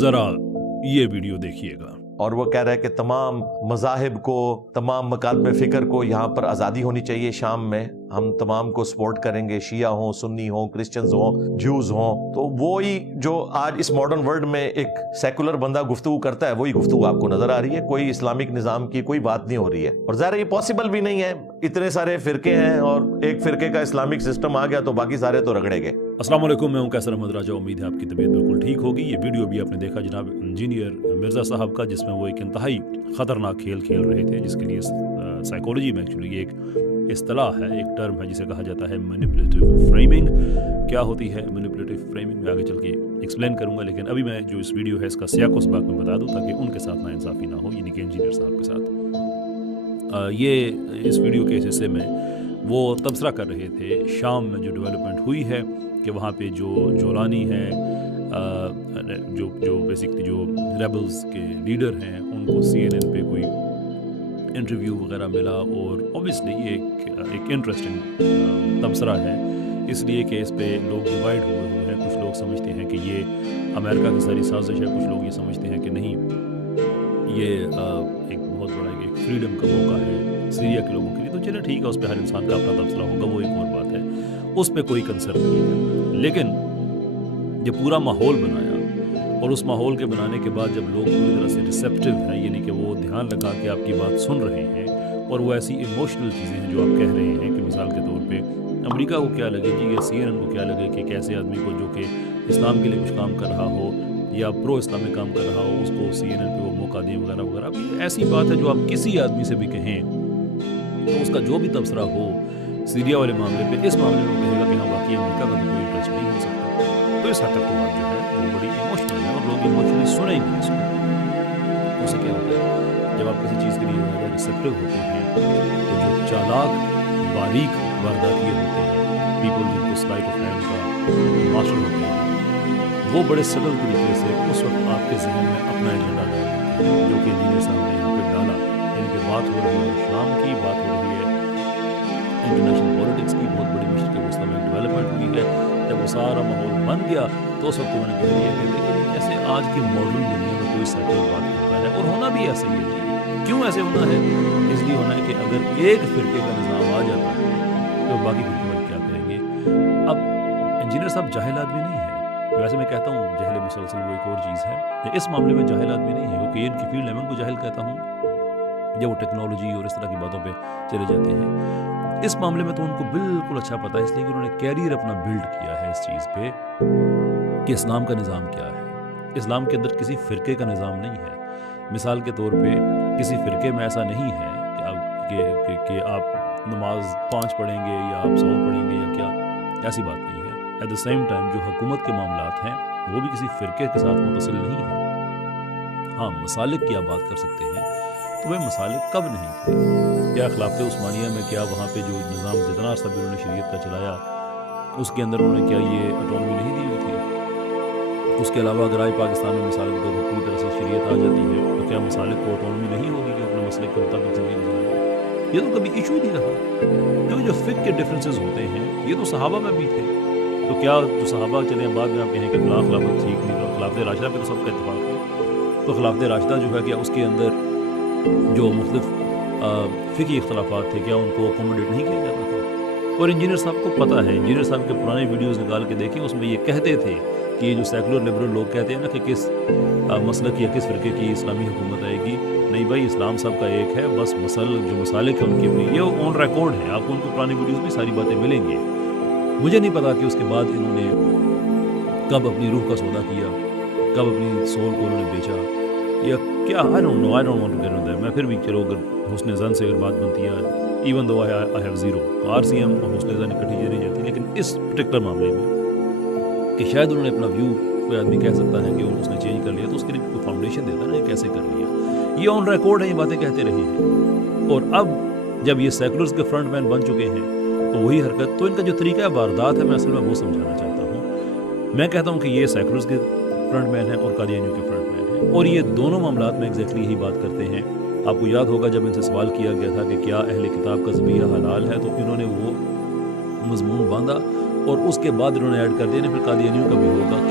ذرا یہ ویڈیو دیکھیے گا۔ اور وہ کہہ رہا ہے کہ تمام مذاہب کو، تمام مکاتب فکر کو یہاں پر آزادی ہونی چاہیے شام میں، ہم تمام کو سپورٹ کریں گے، شیعہ ہوں، سنی ہوں، کرسچنز ہوں، جوز ہوں۔ تو وہی جو آج اس ماڈرن ورلڈ میں ایک سیکولر بندہ گفتگو کرتا ہے، وہی گفتگو آپ کو نظر آ رہی ہے۔ کوئی اسلامک نظام کی کوئی بات نہیں ہو رہی ہے، اور ظاہر یہ پاسبل بھی نہیں ہے، اتنے سارے فرقے ہیں اور ایک فرقے کا اسلامک سسٹم آ گیا تو باقی سارے تو رگڑے گئے۔ السلام علیکم، میں ہوں قیصر احمد راجہ، امید ہے آپ کی طبیعت بالکل ٹھیک ہوگی۔ یہ ویڈیو بھی آپ نے دیکھا جناب انجینئر مرزا صاحب کا، جس میں وہ ایک انتہائی خطرناک کھیل کھیل رہے تھے، جس کے لیے سائیکالوجی میں ایکچولی ایک اصطلاح ہے، ایک ٹرم ہے جسے کہا جاتا ہے مینیپولیٹو فریمنگ۔ کیا ہوتی ہے مینیپولیٹو فریمنگ میں آگے چل کے ایکسپلین کروں گا، لیکن ابھی میں جو اس ویڈیو ہے اس کا سیاق و سباق میں بتا دوں تاکہ ان کے ساتھ ناانصافی نہ ہو، یعنی کہ انجینئر صاحب کے ساتھ۔ یہ اس ویڈیو کے حصے میں وہ تبصرہ کر رہے تھے شام میں جو ڈیولپمنٹ ہوئی ہے کہ وہاں پہ جو جولانی ہیں، جو بیسکلی جو ریبلز کے لیڈر ہیں، ان کو CNN پہ کوئی انٹرویو وغیرہ ملا، اور اوبیسلی یہ ایک انٹرسٹنگ تبصرہ ہے، اس لیے کہ اس پہ لوگ ڈیوائڈ ہوئے ہیں۔ کچھ لوگ سمجھتے ہیں کہ یہ امریکہ کی ساری سازش ہے، کچھ لوگ یہ سمجھتے ہیں کہ نہیں، یہ ایک بہت بڑا ایک فریڈم کا موقع ہے سیریا کے لوگوں کے لیے۔ تو چلے ٹھیک ہے، اس پہ ہر انسان کا اپنا تبصرہ ہوگا، وہ ایک اور بات ہے، اس پہ کوئی کنسرن نہیں ہے۔ لیکن یہ پورا ماحول بنایا، اور اس ماحول کے بنانے کے بعد جب لوگ پوری طرح سے ریسیپٹیو ہیں، یعنی کہ وہ دھیان لگا کے آپ کی بات سن رہے ہیں، اور وہ ایسی ایموشنل چیزیں ہیں جو آپ کہہ رہے ہیں کہ مثال کے طور پہ امریکہ کو کیا لگے جی، یہ CNN کو کیا لگے کہ کیسے آدمی کو جو کہ اسلام کے لیے کچھ کام کر رہا ہو یا پرو اسلامک کام کر رہا ہو، اس کو CNN پہ وہ موقع دیں وغیرہ وغیرہ۔ ایسی بات ہے جو آپ کسی آدمی سے بھی کہیں تو اس کا جو بھی تبصرہ ہو سیریا والے معاملے پہ، اس معاملے میں کہے گا کہ ہاں واقعی امریکہ کا تو کوئی انٹرسٹ نہیں ہو سکتا۔ تو اس حد تک تو بات جو ہے وہ بڑی ایموشنل ہے، اور لوگ ایموشنلی سنیں گے اس کو۔ اس سے کیا ہوتا ہے، جب آپ کسی چیز کے لیے زیادہ ریسیپٹیو ہوتے ہیں تو جو چالاک باریک وارداتیے ہوتے ہیں، پیپل جن کو سلائٹ آف ہینڈ کا ماسٹر ہوتے ہیں، وہ بڑے سٹل طریقے سے اس وقت آپ کے ذہن میں اپنا ایجنڈا ڈال دیتے ہیں، جو کہ انجینئر صاحب نے یہاں پہ ڈالا۔ یعنی کہ بات ہو رہی ہے شام کی، بات ہو رہی ہے انٹرنیشنل پولیٹکس کی، بہت بڑی مشرق وسطیٰ میں ڈیولپمنٹ ہوئی ہے۔ جب وہ سارا ماحول بن گیا تو اس وقت انہوں نے کہہ دیا کہ دیکھیں جیسے آج کی ماڈرن دنیا میں کوئی سیکولر بات کرتا ہے، اور ہونا بھی ایسے ہی ہے۔ کیوں ایسے ہونا ہے؟ اس لیے ہونا ہے کہ اگر ایک فرقے کا نظام آ جاتا ہے تو باقی فرقے والے کیا کریں گے؟ اب انجینئر صاحب جاہل آدمی نہیں ہے، ویسے میں کہتا ہوں جہل مسلسل وہ ایک اور چیز ہے، اس معاملے میں جاہل آدمی نہیں ہے، کیونکہ ان کی فیلڈ ہے، میں ان کو جاہل کہتا ہوں جب وہ ٹیکنالوجی اور اس طرح کی باتوں پہ چلے جاتے ہیں۔ اس معاملے میں تو ان کو بالکل اچھا پتہ ہے، اس لیے کہ انہوں نے کیریئر اپنا بلڈ کیا ہے اس چیز پہ کہ اسلام کا نظام کیا ہے۔ اسلام کے اندر کسی فرقے کا نظام نہیں ہے۔ مثال کے طور پہ کسی فرقے میں ایسا نہیں ہے کہ آپ نماز 5 پڑھیں گے یا آپ 100 پڑھیں گے یا کیا، ایسی بات نہیں ہے۔ ایٹ دا سیم ٹائم جو حکومت کے معاملات ہیں وہ بھی کسی فرقے کے ساتھ متصل نہیں ہیں۔ ہاں، مسالک کی آپ بات کر سکتے ہیں، تو وہ مسالک کب نہیں تھے؟ کیا خلافت عثمانیہ میں کیا وہاں پہ جو نظام جتنا عرصہ بھی انہوں نے شریعت کا چلایا، اس کے اندر انہوں نے کیا یہ اٹانومی نہیں دی ہوئی تھی؟ اس کے علاوہ اگر آج پاکستان میں مثال کے طور پر پوری طرح سے شریعت آ جاتی ہے تو کیا مسالک کو اٹانومی نہیں ہوگی کہ اپنے مسئلے کے مطابق زندگی گزاریں؟ یہ تو کبھی ایشو ہی نہیں رہا، کیونکہ جو فقہ کے ڈفرینسز ہوتے ہیں یہ تو صحابہ میں بھی تھے۔ تو کیا جو صحابہ چلیں بعد میں آپ کہیں کہ فلاں خلافت ٹھیک نہیں تھا، خلافت راشدہ پہ تو سب کا اتفاق ہے، تو خلافت راشدہ جو ہے کیا اس کے اندر جو مختلف فقہی اختلافات تھے کیا ان کو اکوموڈیٹ نہیں کیا جاتا تھا؟ اور انجینئر صاحب کو پتہ ہے، انجینئر صاحب کے پرانے ویڈیوز نکال کے دیکھیں، اس میں یہ کہتے تھے کہ یہ جو سیکولر لبرل لوگ کہتے ہیں نا کہ کس مسلک یا کس فرقے کی اسلامی حکومت آئے گی، نہیں بھائی، اسلام سب کا ایک ہے، بس جو مسالک ہیں ان کی اپنی، یہ آن ریکارڈ ہے، آپ کو ان کے پرانے ویڈیوز میں ساری باتیں ملیں گے۔ مجھے نہیں پتا کہ اس کے بعد انہوں نے کب اپنی روح کا سودا کیا، کب اپنی سول کو انہوں نے بیچا یا کیا، I don't want to get into that۔ میں پھر بھی چلو اگر حسن زن سے اگر بات بنتی ہے، even though I have zero، RCM اور حسن زن اکٹھی چیزیں نہیں جاتی، لیکن اس پرٹیکولر معاملے میں کہ شاید انہوں نے اپنا ویو، کوئی آدمی کہہ سکتا ہے کہ اس نے چینج کر لیا، تو اس کے لیے کوئی فاؤنڈیشن دیتا ہے نا، کیسے کر لیا، یہ آن ریکارڈ ہے، یہ باتیں کہتے رہے ہیں۔ اور اب جب یہ سیکولرز کے فرنٹ مین بن چکے ہیں تو وہی حرکت، تو ان کا جو طریقہ واردات ہے میں اصل میں وہ سمجھانا چاہتا ہوں۔ میں کہتا ہوں کہ یہ سیکولرز کے فرنٹ مین ہیں اور قادیانیوں کے فرنٹ مین ہیں، اور یہ دونوں معاملات میں ایگزیکٹلی یہی بات کرتے ہیں۔ آپ کو یاد ہوگا جب ان سے سوال کیا گیا تھا کہ کیا اہل کتاب کا ذبیحہ حلال ہے، تو انہوں نے وہ مضمون باندھا اور اس کے بعد انہوں نے ایڈ کر دیا پھر قادیانیوں کا بھی ہوگا۔